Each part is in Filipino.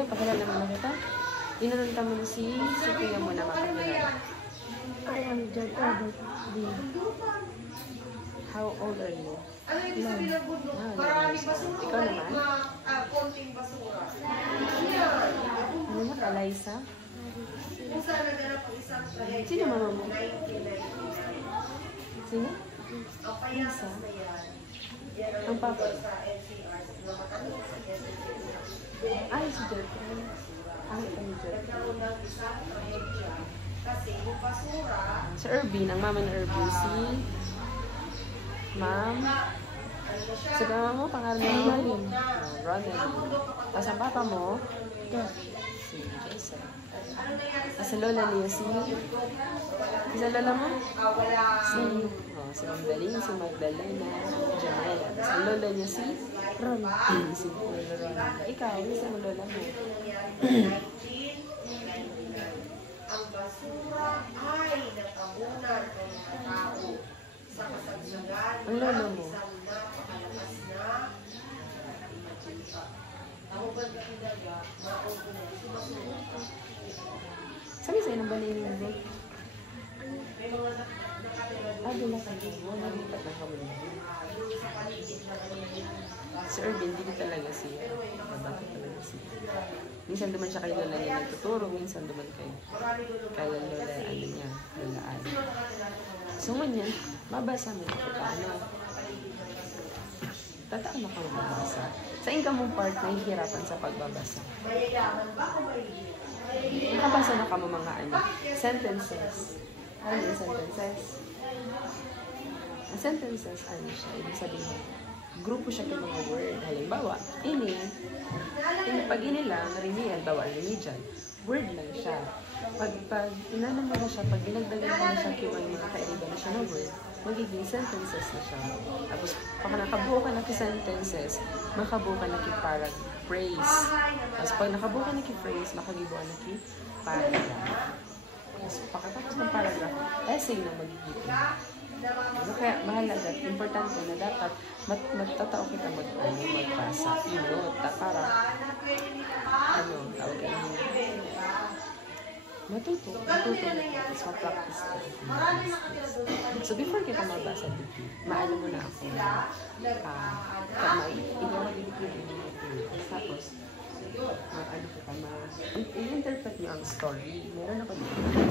Sige, pakilala mo na kita. Inanunta mo na si kuya mo na makakilala. I am John Albert B. How old are you? Maraming basura. Ikaw naman? Konting basura. Ano mo? Eliza? Kung saan naganap ang isang trahedya. Sino mama mo? 1996. Sino? Ang payatas na yan. Ang papa? Sa NCR. Na matanong sa NCR. Ay, si Jeffrey. Ang ito ni Jeffrey. Nagkaroon ng isang trahedya. Kasi yung basura. Si Irvin, ang mama ni Irvin, si Ma'am. Sa mama mo, pangalan mo Ronaldin. Ronaldin. Tapos ang papa mo, si Jason. Sa lola niya, si lola mo? Si Magdalene, si Magdalena, Jamela. Sa lola niya, si Ron. Si Lola Ron. Ikaw, sa lola mo? Ang basura ay natabunan ng mga tao sa kasagsagan ang lolo mo? isang napakalakas na ako ba talaga maopo na si basura. Sabi sa'yo ng balinin mo? May mga nakatira Doon na kayo. Nalipat na kami. sa paligid na Si Irvin, hindi talaga siya. Mabaki talaga siya. Minsan duman siya kay lola niya nagtuturo, minsan duman kay lola, ano niya, lola Al. So ngunyan, mabasa mo ito paano. Tataan na ka magbabasa. Sa income mong part, nahihirapan sa pagbabasa. mayayaman ba o mahihirap? Nakabasa na ka mo mga ano, sentences. Ano yung sentences? Ang sentences, ano siya, ibig sabihin, grupo siya ng mga word. Halimbawa, pag ini lang, remedial, bawa remedial, word lang siya. Pag inano mo na siya, pag binagdagan mo na siya yung mga kairiba na siya na word, magiging sentences na siya. Tapos, pag nakabuo ka na ki-sentences, makabuo ka na ki-paraphrase. Tapos, pag nakabuo ka na ki-phrase, makagibuo na ki-paragraph. Tapos, pagkatapos ng paragraph, essay na magiging. So, kaya mahalaga, importante na dapat magtatao kita magbasa. Para, tawag kayo matuto. Tapos ma-practice ka. So, before kita mabasa dito, maano mo na ako na tapos, ano kita i-interpret niyo ang story. Meron ako dito ng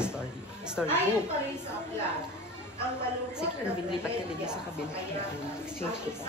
storybook. Sige, Irvin, lipat ka din sa kabila. Exchange kita.